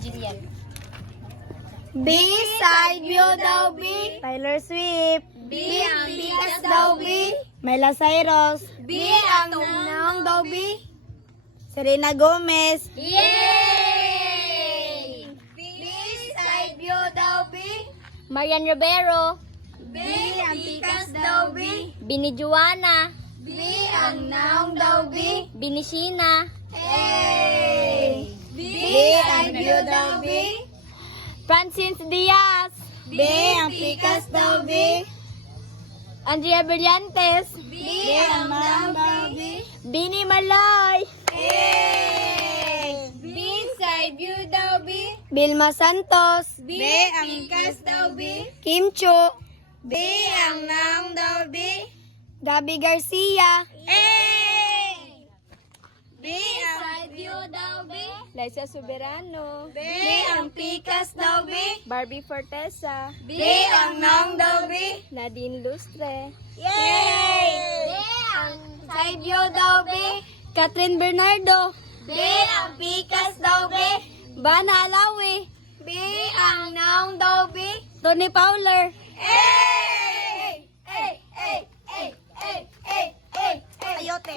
Jillian. B. Side view daw B. Taylor Swift. B. Ang pikas daw B. Miley Cyrus. B. Ang naong daw B. Selena Gomez. Yay! B. Side view daw B. Marian Rivero. B. Ang pikas daw B. Bini Juana. B. Ang naong daw B. Bini Sheena. Hey! B. Side view daw B. Francine Diaz. B. Ang pikas daw B. Andrea Brillantes. B. Ang naong daw B. Bini Malay. Hey! B. Side view daw B. Vilma Santos. B. Ang pikas daw B. Kim Cho. B. Ang naong daw B. Gabby Garcia. Hey! B. Side view daw B. Liza Soberano. B. Ang pikas daw B. Barbie Fortesa. B. Ang naong daw B. Nadine Lustre. Yay! B. Ang side view daw B. Catherine Bernardo. B. Ang pikas daw B. Bana Alawi. B. Ang naong daw B. Tony Fowler. Hey! Hey! Hey! Hey! Hey! Hey! Hey! Ayote.